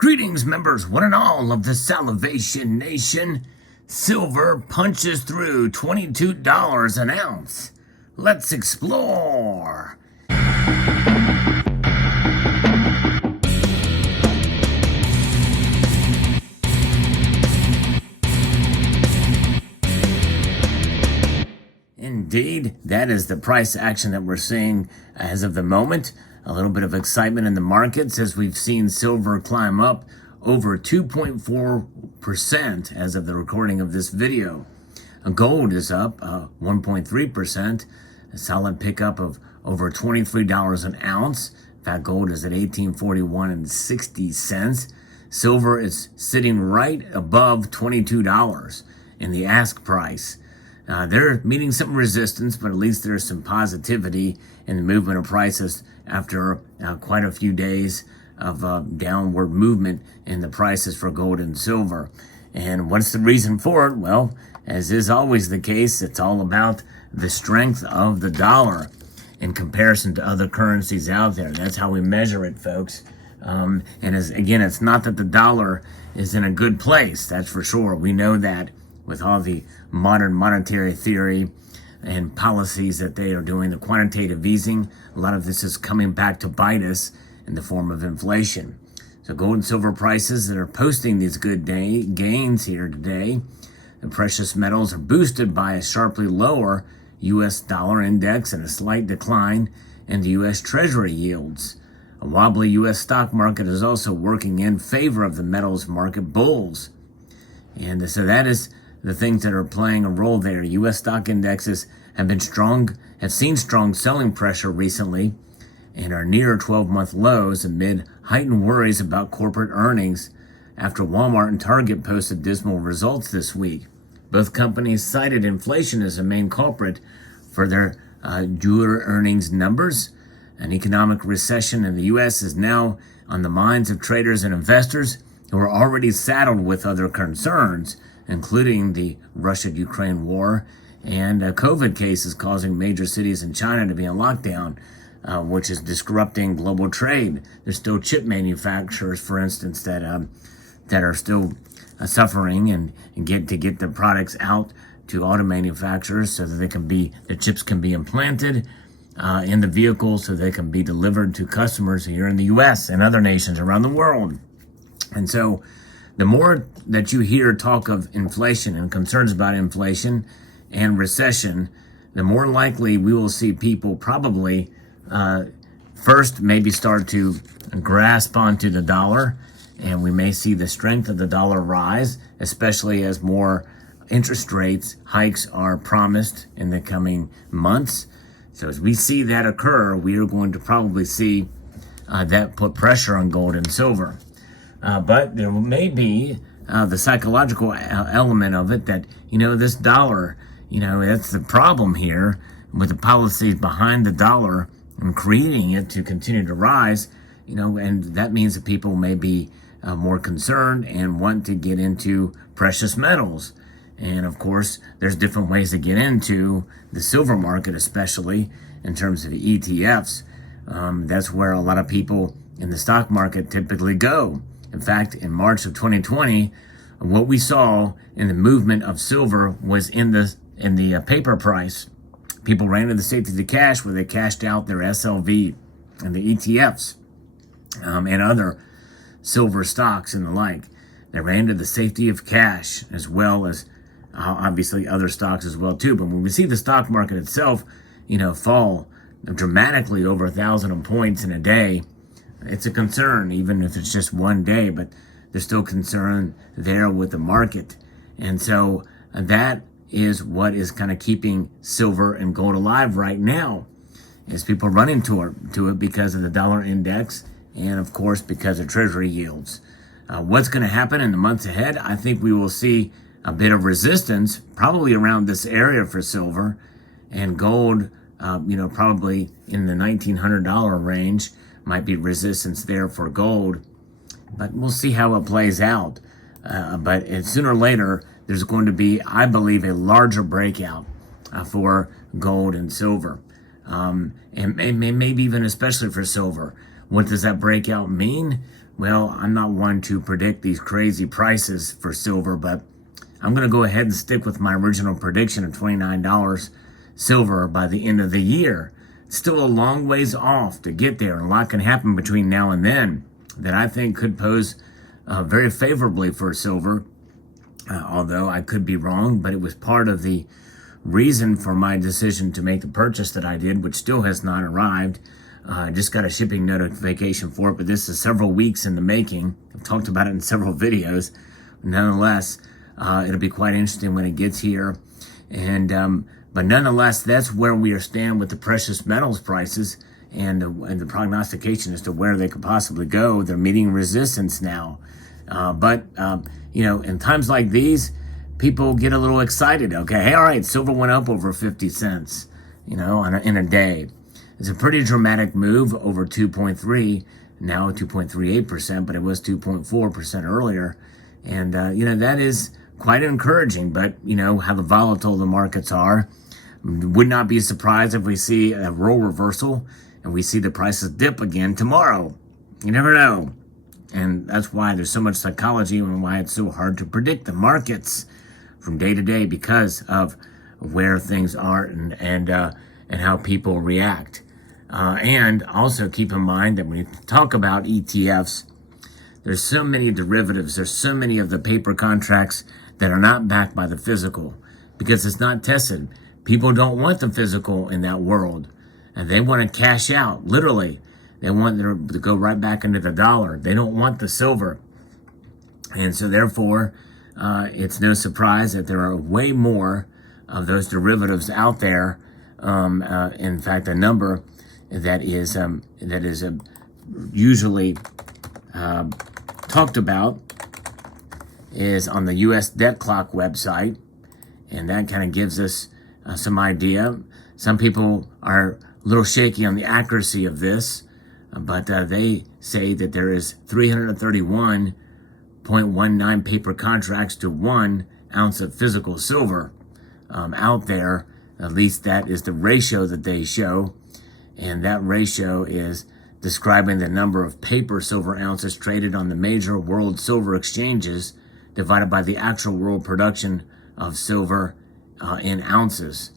Greetings, members, one and all of the Salivation Nation. Silver punches through $22 an ounce. Let's explore. Indeed, that is the price action that we're seeing as of the moment. A little bit of excitement in the markets as we've seen silver climb up over 2.4% as of the recording of this video. Gold is up 1.3%, a solid pickup of over $23 an ounce. In fact, gold is at $18.4160. Silver is sitting right above $22 in the ask price. They're meeting some resistance, but at least there's some positivity in the movement of prices after quite a few days of downward movement in the prices for gold and silver. And what's the reason for it? Well, as is always the case, it's all about the strength of the dollar in comparison to other currencies out there. That's how we measure it, folks. And again, it's not that the dollar is in a good place, that's for sure. We know that with all the modern monetary theory and policies that they are doing, the quantitative easing, a lot of this is coming back to bite us in the form of inflation. So gold and silver prices that are posting these good gains here today. The precious metals are boosted by a sharply lower U.S. dollar index and a slight decline in the U.S. Treasury yields. A wobbly U.S. stock market is also working in favor of the metals market bulls. And so that is the things that are playing a role there. U.S. stock indexes have seen strong selling pressure recently and are near 12-month lows amid heightened worries about corporate earnings after Walmart and Target posted dismal results this week. Both companies cited inflation as a main culprit for their dour earnings numbers. An economic recession in the U.S. is now on the minds of traders and investors who are already saddled with other concerns, including the Russia-Ukraine war and COVID cases causing major cities in China to be in lockdown, which is disrupting global trade. There's still chip manufacturers, for instance, that are still suffering and get the products out to auto manufacturers so that the chips can be implanted in the vehicles so they can be delivered to customers here in the U.S. and other nations around the world. And so the more that you hear talk of inflation and concerns about inflation and recession, the more likely we will see people probably first maybe start to grasp onto the dollar, and we may see the strength of the dollar rise, especially as more interest rates hikes are promised in the coming months. So as we see that occur, we are going to probably see that put pressure on gold and silver. But there may be the psychological element of it that, this dollar, that's the problem here with the policies behind the dollar and creating it to continue to rise, and that means that people may be more concerned and want to get into precious metals. And of course, there's different ways to get into the silver market, especially in terms of ETFs. That's where a lot of people in the stock market typically go. In fact, in March of 2020, what we saw in the movement of silver was in the paper price. People ran to the safety of the cash where they cashed out their SLV and the ETFs and other silver stocks and the like. They ran to the safety of cash as well as obviously other stocks as well too. But when we see the stock market itself, fall dramatically over 1,000 points in a day, it's a concern, even if it's just one day, but there's still concern there with the market. And so that is what is kind of keeping silver and gold alive right now, is people running to it because of the dollar index and, of course, because of treasury yields. What's going to happen in the months ahead? I think we will see a bit of resistance probably around this area for silver, and gold, probably in the $1,900 range. Might be resistance there for gold, but we'll see how it plays out. But sooner or later, there's going to be, I believe, a larger breakout for gold and silver, and maybe even especially for silver. What does that breakout mean? Well, I'm not one to predict these crazy prices for silver, but I'm going to go ahead and stick with my original prediction of $29 silver by the end of the year. Still a long ways off to get there, and a lot can happen between now and then that I think could pose very favorably for silver, although I could be wrong, but it was part of the reason for my decision to make the purchase that I did, which still has not arrived. I just got a shipping notification for it, but this is several weeks in the making. I've talked about it in several videos. Nonetheless, it'll be quite interesting when it gets here. And but nonetheless, that's where we are stand with the precious metals prices and the prognostication as to where they could possibly go. They're meeting resistance now. But in times like these, people get a little excited. Okay, hey, all right, silver went up over 50 cents, in a day. It's a pretty dramatic move over 2.3, now 2.38%, but it was 2.4% earlier. And, that is quite encouraging, but, how the volatile the markets are. Would not be surprised if we see a role reversal and we see the prices dip again tomorrow. You never know. And that's why there's so much psychology and why it's so hard to predict the markets from day to day, because of where things are and how people react. And also keep in mind that when we talk about ETFs, there's so many derivatives, there's so many of the paper contracts that are not backed by the physical because it's not tested. People don't want the physical in that world, and they want to cash out, literally. They want to go right back into the dollar. They don't want the silver. And so therefore, it's no surprise that there are way more of those derivatives out there. In fact, a number that is usually talked about is on the U.S. Debt Clock website, and that kind of gives us some idea. Some people are a little shaky on the accuracy of this, but they say that there is 331.19 paper contracts to 1 ounce of physical silver out there. At least that is the ratio that they show, and that ratio is describing the number of paper silver ounces traded on the major world silver exchanges divided by the actual world production of silver in ounces.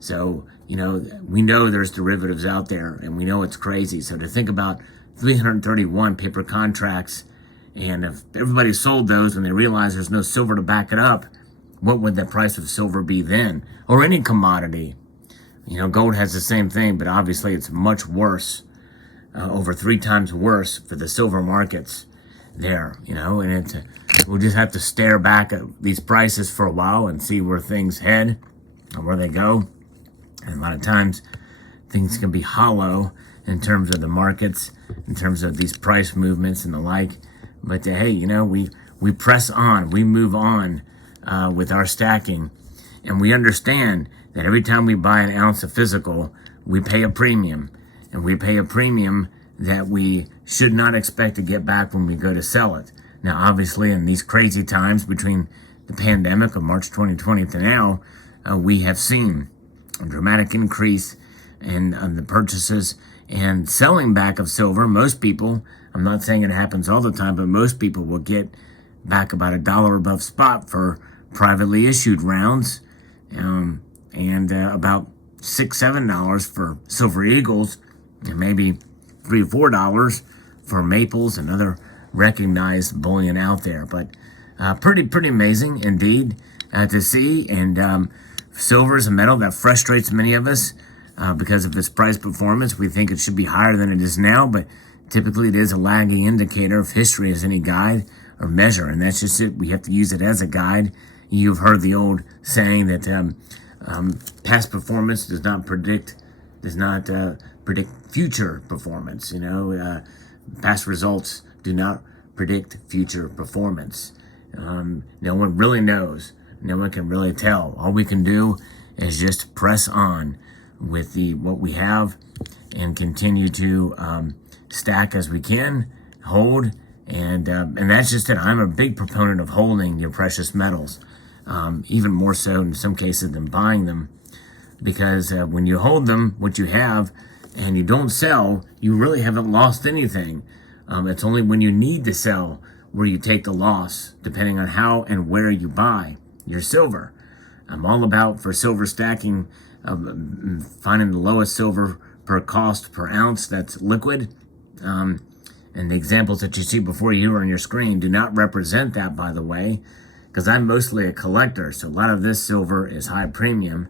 So, we know there's derivatives out there, and we know it's crazy. So to think about 331 paper contracts, and if everybody sold those when they realized there's no silver to back it up, what would the price of silver be then? Or any commodity. Gold has the same thing, but obviously it's much worse, over 3 times worse for the silver markets there, and we'll just have to stare back at these prices for a while and see where things head or where they go. And a lot of times things can be hollow in terms of the markets, in terms of these price movements and the like. But hey, we press on, we move on with our stacking, and we understand that every time we buy an ounce of physical, we pay a premium, and we pay a premium that we should not expect to get back when we go to sell it. Now, obviously, in these crazy times between the pandemic of March 2020 to now, we have seen a dramatic increase in the purchases and selling back of silver. Most people, I'm not saying it happens all the time, but most people will get back about $1 above spot for privately issued rounds, and about $6-7 for Silver Eagles, and maybe $3 or $4 for Maples and other recognized bullion out there. But pretty amazing indeed to see. And silver is a metal that frustrates many of us because of its price performance. We think it should be higher than it is now, but typically it is a lagging indicator of history as any guide or measure, and that's just it. We have to use it as a guide. You've heard the old saying that past performance does not predict future performance. Past results do not predict future performance. No one really knows. No one can really tell. All we can do is just press on with what we have and continue to stack as we can, hold, and that's just it. I'm a big proponent of holding your precious metals, even more so in some cases than buying them, because when you hold them, what you have, and you don't sell, you really haven't lost anything. It's only when you need to sell where you take the loss, depending on how and where you buy your silver. I'm all about, for silver stacking, finding the lowest silver per cost per ounce that's liquid. And the examples that you see before you on your screen do not represent that, by the way, because I'm mostly a collector. So a lot of this silver is high premium,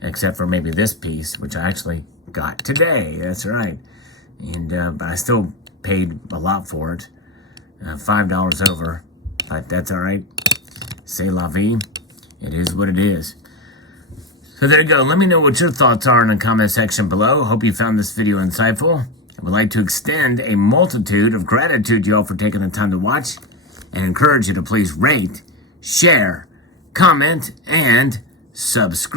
except for maybe this piece, which I actually got today. That's right. And but I still paid a lot for it, $5 over, but that's all right. C'est la vie. It is what it is. So there you go. Let me know what your thoughts are in the comment section below. Hope you found this video insightful. I would like to extend a multitude of gratitude to you all for taking the time to watch, and encourage you to please rate, share, comment, and subscribe.